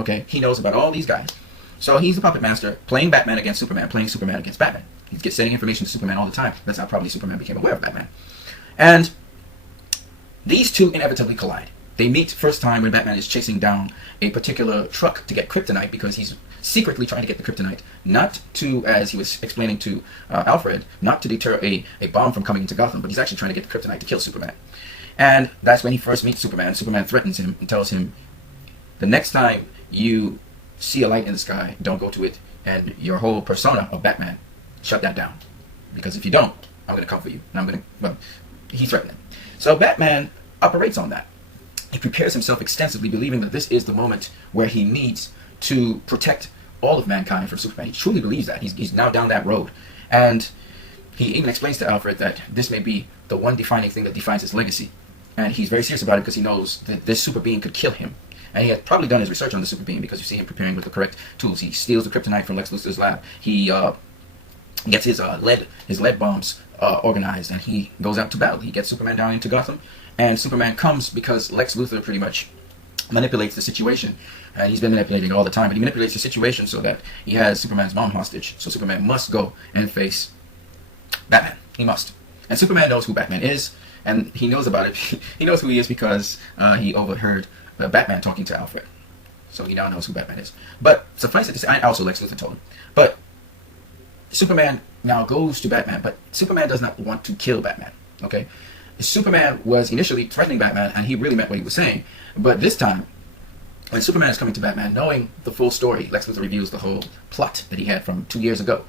Okay, he knows about all these guys. So he's the puppet master, playing Batman against Superman, playing Superman against Batman. He gets sending information to Superman all the time. That's how probably Superman became aware of Batman. And these two inevitably collide. They meet first time when Batman is chasing down a particular truck to get kryptonite because he's secretly trying to get the kryptonite, not to, as he was explaining to Alfred, not to deter a bomb from coming into Gotham, but he's actually trying to get the kryptonite to kill Superman. And that's when he first meets Superman. Superman threatens him and tells him, the next time you see a light in the sky, don't go to it, and your whole persona of Batman, shut that down. Because if you don't, I'm going to come for you. And I'm going to, well, he threatened him. So Batman operates on that. He prepares himself extensively, believing that this is the moment where he needs to protect all of mankind from Superman. He truly believes that. He's now down that road. And he even explains to Alfred that this may be the one defining thing that defines his legacy. And he's very serious about it because he knows that this super being could kill him. And he had probably done his research on the super being because you see him preparing with the correct tools. He steals the kryptonite from Lex Luthor's lab. He gets his lead bombs organized, and he goes out to battle. He gets Superman down into Gotham, and Superman comes because Lex Luthor pretty much manipulates the situation. And he's been manipulating all the time, but he manipulates the situation so that he has Superman's mom hostage. So Superman must go and face Batman. He must. And Superman knows who Batman is, and he knows about it. He knows who he is because he overheard Batman talking to Alfred. So he now knows who Batman is. But suffice it to say, I also Lex Luthor told him. But Superman now goes to Batman, but Superman does not want to kill Batman. Okay? Superman was initially threatening Batman, and he really meant what he was saying. But this time, when Superman is coming to Batman, knowing the full story, Lex Luthor reveals the whole plot that he had from 2 years ago.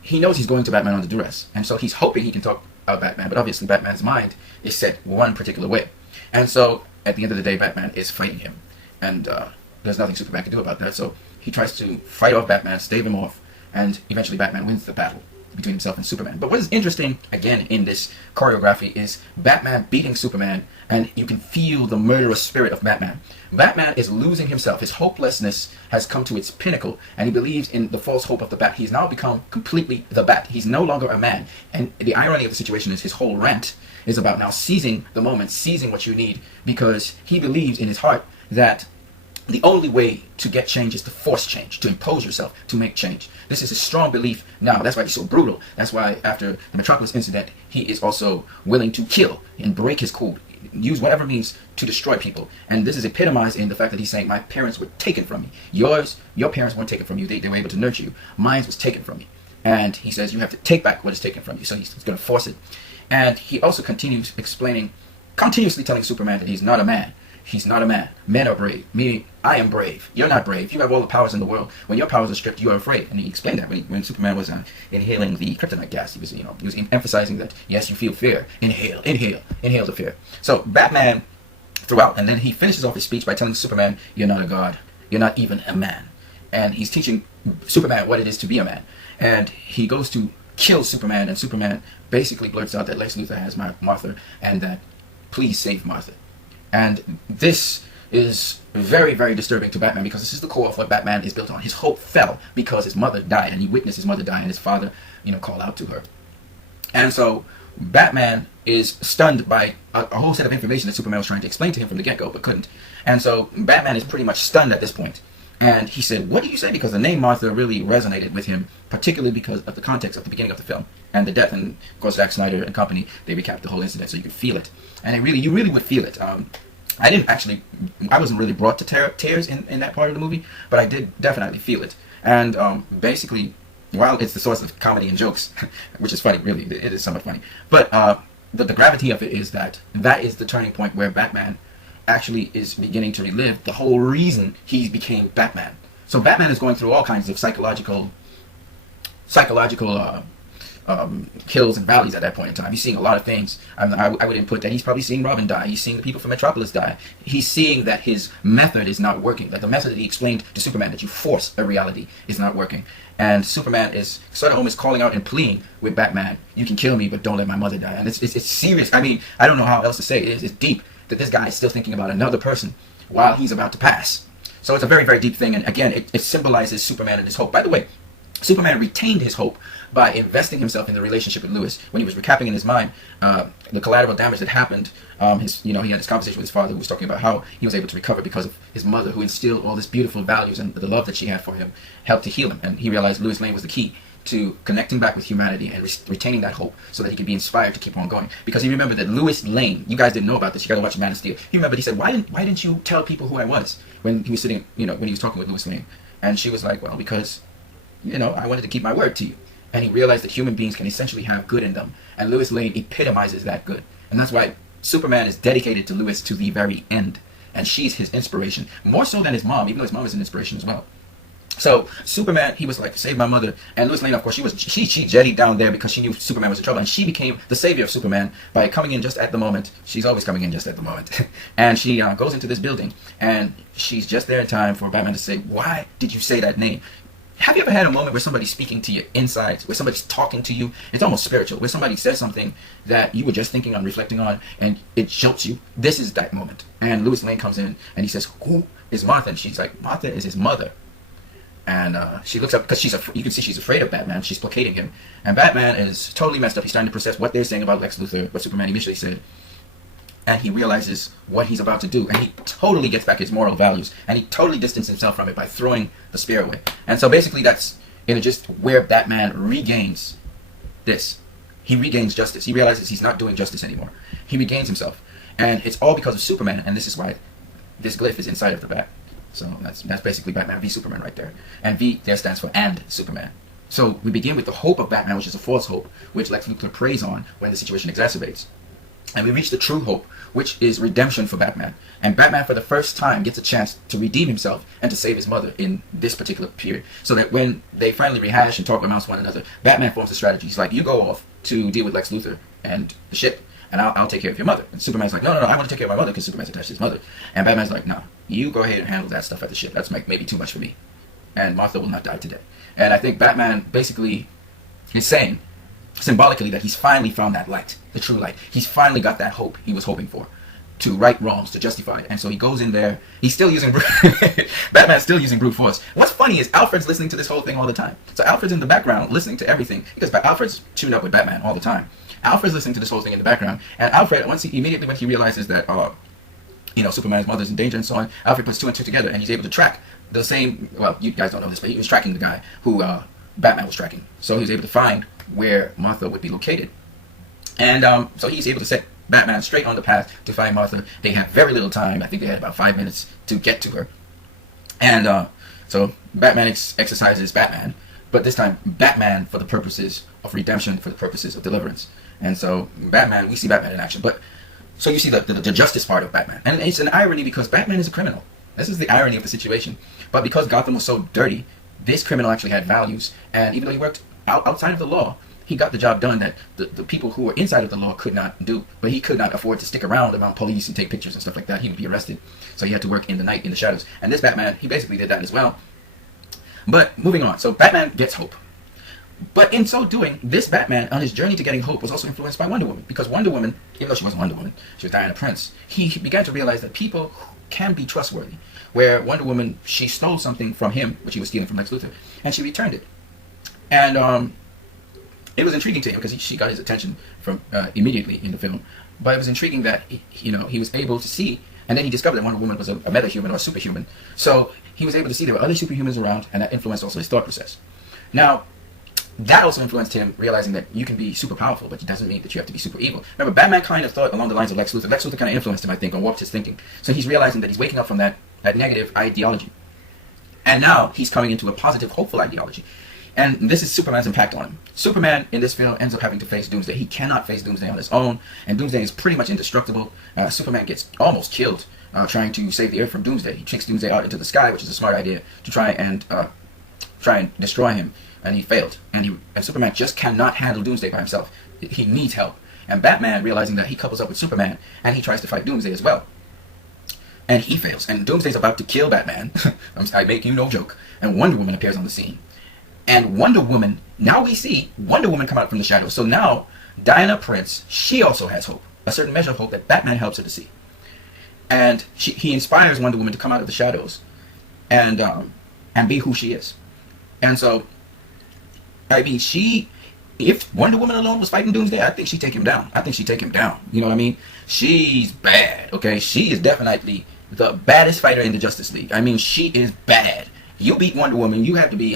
He knows he's going to Batman under duress, and so he's hoping he can talk about Batman, but obviously Batman's mind is set one particular way. And so, at the end of the day, Batman is fighting him, and there's nothing Superman can do about that, so he tries to fight off Batman, stave him off, and eventually Batman wins the battle between himself and Superman. But what is interesting, again, in this choreography is Batman beating Superman, and you can feel the murderous spirit of Batman. Batman is losing himself. His hopelessness has come to its pinnacle, and he believes in the false hope of the Bat. He's now become completely the Bat. He's no longer a man. And the irony of the situation is his whole rant is about now seizing the moment, seizing what you need, because he believes in his heart that the only way to get change is to force change, to impose yourself, to make change. This is a strong belief now. That's why he's so brutal. That's why after the Metropolis incident, he is also willing to kill and break his code, use whatever means to destroy people. And this is epitomized in the fact that he's saying, my parents were taken from me. Your parents weren't taken from you. They were able to nurture you. Mine was taken from me. And he says, you have to take back what is taken from you. So he's going to force it. And he also continues explaining, continuously telling Superman that he's not a man. He's not a man. Men are brave. Meaning, I am brave. You're not brave. You have all the powers in the world. When your powers are stripped, you are afraid. And he explained that when Superman was inhaling the kryptonite gas. He was emphasizing that, yes, you feel fear. Inhale the fear. So Batman, throughout, and then he finishes off his speech by telling Superman, you're not a god. You're not even a man. And he's teaching Superman what it is to be a man. And he goes to kill Superman, and Superman basically blurts out that Lex Luthor has Martha, and that please save Martha. And this is very, very disturbing to Batman because this is the core of what Batman is built on. His hope fell because his mother died, and he witnessed his mother die, and his father, called out to her. And so Batman is stunned by a whole set of information that Superman was trying to explain to him from the get-go, but couldn't. And so Batman is pretty much stunned at this point. And he said, what did you say? Because the name Martha really resonated with him, particularly because of the context of the beginning of the film and the death. And of course, Zack Snyder and company, they recapped the whole incident so you could feel it. And you really would feel it. I wasn't really brought to tears in that part of the movie, but I did definitely feel it. And basically, while it's the source of comedy and jokes, which is funny, really, it is somewhat funny, but the gravity of it is that is the turning point where Batman actually is beginning to relive the whole reason he became Batman. So Batman is going through all kinds of psychological hills and valleys at that point in time. He's seeing a lot of things. I would input that he's probably seeing Robin die. He's seeing the people from Metropolis die. He's seeing that his method is not working. Like the method that he explained to Superman, that you force a reality, is not working. And Superman is sort of almost calling out and pleading with Batman, you can kill me, but don't let my mother die. And it's serious. I mean, I don't know how else to say it. It's deep that this guy is still thinking about another person while he's about to pass. So it's a very, very deep thing. And again, it symbolizes Superman and his hope. By the way, Superman retained his hope by investing himself in the relationship with Lois. When he was recapping in his mind the collateral damage that happened, he had this conversation with his father, who was talking about how he was able to recover because of his mother, who instilled all these beautiful values, and the love that she had for him helped to heal him. And he realized Lois Lane was the key to connecting back with humanity and retaining that hope, so that he could be inspired to keep on going. Because he remembered that Lois Lane, you guys didn't know about this, you got to watch Man of Steel. He remembered, he said, why didn't you tell people who I was when he was sitting, when he was talking with Lois Lane? And she was like, well, because I wanted to keep my word to you. And he realized that human beings can essentially have good in them. And Lois Lane epitomizes that good. And that's why Superman is dedicated to Lois to the very end. And she's his inspiration, more so than his mom, even though his mom is an inspiration as well. So Superman, he was like, save my mother. And Lois Lane, of course, she jetted down there because she knew Superman was in trouble. And she became the savior of Superman by coming in just at the moment. She's always coming in just at the moment. And she goes into this building. And she's just there in time for Batman to say, why did you say that name? Have you ever had a moment where somebody's speaking to your insides, where somebody's talking to you? It's almost spiritual, where somebody says something that you were just thinking on, reflecting on, and it jolts you. This is that moment. And Lois Lane comes in, and he says, who is Martha? And she's like, Martha is his mother. And she looks up, because you can see she's afraid of Batman. She's placating him. And Batman is totally messed up. He's starting to process what they're saying about Lex Luthor, what Superman initially said. And he realizes what he's about to do, and he totally gets back his moral values, and he totally distances himself from it by throwing the spear away. And so basically that's just where Batman regains this. He regains justice. He realizes he's not doing justice anymore. He regains himself. And it's all because of Superman, and this is why this glyph is inside of the bat. So that's basically Batman v Superman right there. And V there stands for and Superman. So we begin with the hope of Batman, which is a false hope, which Lex Luthor preys on when the situation exacerbates. And we reach the true hope, which is redemption for Batman. And Batman, for the first time, gets a chance to redeem himself and to save his mother in this particular period. So that when they finally rehash and talk amongst one another, Batman forms a strategy. He's like, you go off to deal with Lex Luthor and the ship, and I'll take care of your mother. And Superman's like, no, I want to take care of my mother, because Superman's attached to his mother. And Batman's like, no, you go ahead and handle that stuff at the ship. That's maybe too much for me. And Martha will not die today. And I think Batman basically is saying, symbolically, that he's finally found that light, the true light. He's finally got that hope he was hoping for, to right wrongs, to justify it. And so he goes in there. He's still using Batman's still using brute force. What's funny is Alfred's listening to this whole thing all the time. So Alfred's in the background listening to everything, because Alfred's tuned up with Batman all the time. Alfred's listening to this whole thing in the background, and Alfred, when he realizes that Superman's mother's in danger and so on, Alfred puts two and two together, and he's able to track the same. Well, you guys don't know this, but he was tracking the guy who Batman was tracking. So he was able to find where Martha would be located. And so he's able to set Batman straight on the path to find Martha. They had very little time. I think they had about 5 minutes to get to her. And so Batman exercises Batman, but this time Batman for the purposes of redemption, for the purposes of deliverance. And so we see Batman in action. But so you see the justice part of Batman. And it's an irony, because Batman is a criminal. This is the irony of the situation. But because Gotham was so dirty, this criminal actually had values. And even though he worked outside of the law, he got the job done that the people who were inside of the law could not do. But he could not afford to stick around police and take pictures and stuff like that. He would be arrested. So he had to work in the night, in the shadows. And this Batman, he basically did that as well. But moving on. So Batman gets hope. But in so doing, this Batman, on his journey to getting hope, was also influenced by Wonder Woman. Because Wonder Woman, even though she wasn't Wonder Woman, she was Diana Prince, he began to realize that people can be trustworthy. Where Wonder Woman, she stole something from him, which he was stealing from Lex Luthor, and she returned it. And it was intriguing to him, because she got his attention from immediately in the film. But it was intriguing that he was able to see, and then he discovered that Wonder Woman was a metahuman or a superhuman. So he was able to see there were other superhumans around, and that influenced also his thought process. Now, that also influenced him realizing that you can be super powerful, but it doesn't mean that you have to be super evil. Remember, Batman kind of thought along the lines of Lex Luthor. Lex Luthor kind of influenced him, I think, or warped his thinking. So he's realizing that he's waking up from that negative ideology. And now he's coming into a positive, hopeful ideology. And this is Superman's impact on him. Superman, in this film, ends up having to face Doomsday. He cannot face Doomsday on his own, and Doomsday is pretty much indestructible. Superman gets almost killed trying to save the Earth from Doomsday. He kicks Doomsday out into the sky, which is a smart idea, to try and destroy him. And he failed. And Superman just cannot handle Doomsday by himself. He needs help. And Batman, realizing that, he couples up with Superman, and he tries to fight Doomsday as well. And he fails. And Doomsday's about to kill Batman. I make you no joke. And Wonder Woman appears on the scene. And Wonder Woman, now we see Wonder Woman come out from the shadows. So now, Diana Prince, she also has hope. A certain measure of hope that Batman helps her to see. And he inspires Wonder Woman to come out of the shadows and be who she is. And so I mean, if Wonder Woman alone was fighting Doomsday, I think she'd take him down. You know what I mean? She's bad, okay? She is definitely the baddest fighter in the Justice League. I mean, she is bad. You beat Wonder Woman, you have to be